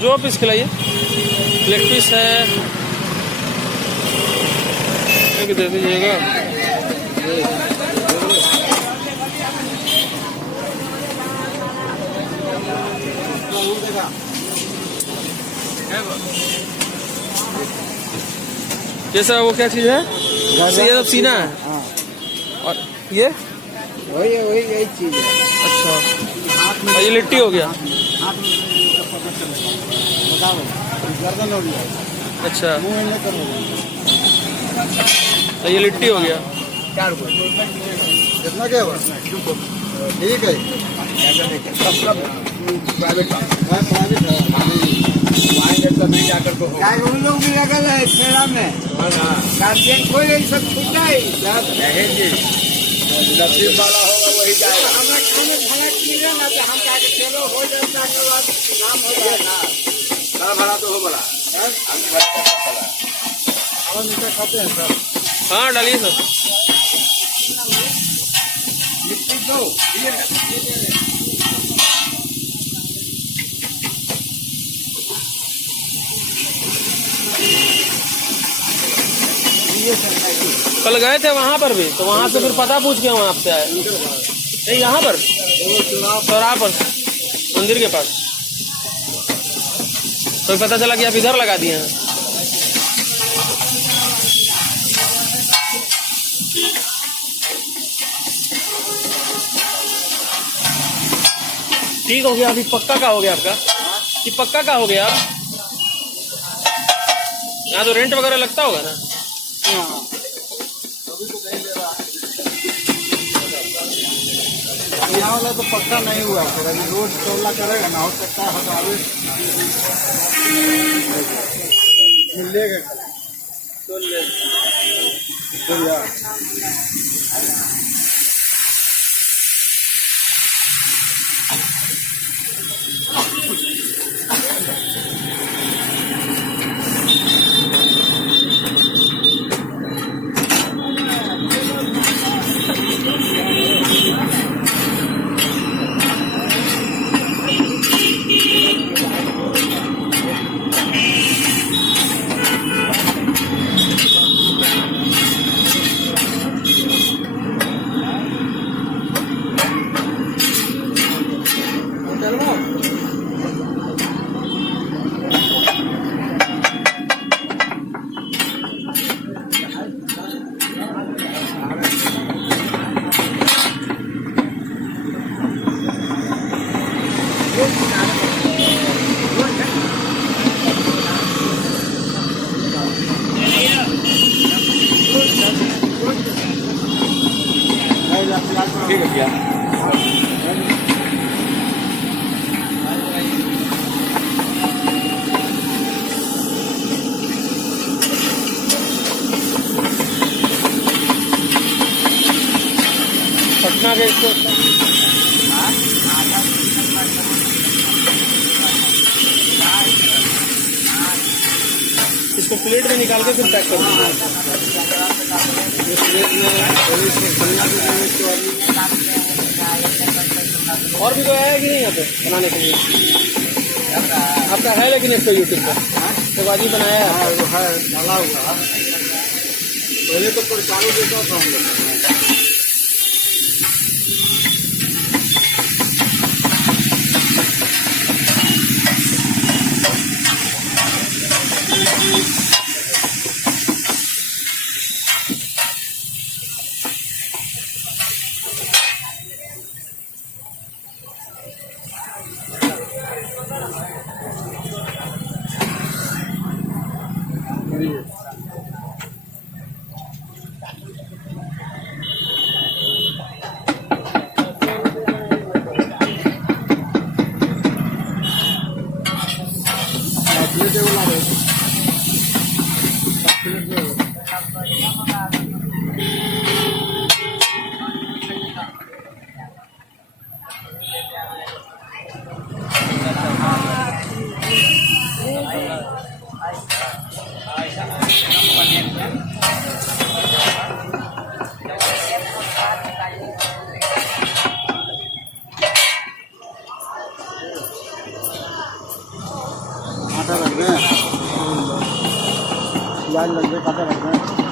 जो पीस खिलाइए, leg piece है एक दे दीजिएगा। ये सब वो क्या चीज़ है? ये सब सीना है। हाँ, और ये वही यही चीज है। अच्छा, और ये लिट्टी हो गया। हाथ में बताओ, गर्दन हो गया। अच्छा, मुंह में करोगे और ये लिट्टी हो गया। 4 रुपये कितना क्या हुआ? ठीक है, प्राइवेट उन लोग भी लगल है खेड़ा में। गार्जियन कोई नहीं, सब छूटा है। नसीब वाला होगा वही जाएगा। हमें खाने भाड़ा मिले ना तो हम क्या चलो हो जाता है, नाम हो जाए ना। सारा भाड़ा तो हो बोला हम मीठा खाते हैं सर। हाँ डालिए सर। लिट्टी दो कल गए थे वहाँ पर भी, तो वहाँ से फिर पता पूछ के वहाँ आपसे आए। नहीं यहाँ पर चौराहा पर मंदिर के पास, तो पता चला कि आप इधर लगा दिए हैं। ठीक हो गया। अभी पक्का का हो गया आपका? कि पक्का का हो गया? यहाँ तो रेंट वगैरह लगता होगा ना? यहाँ वाला तो पक्का नहीं हुआ, फिर अभी रोड चौला करेगा ना, हो सकता है हटावे मिलेगा तो ले ठीक है भैया। पटना के इसको प्लेट में निकाल के फिर पैक कर दीजिए। और भी तो है कि नहीं यहाँ पे बनाने के लिए? आपका है लेकिन एक तो यूट्यूब पर तो बाजी बनाया है डाला हुआ। पहले तो प्रचार देता था हम लोग। प्याज लग गए काटे रख गए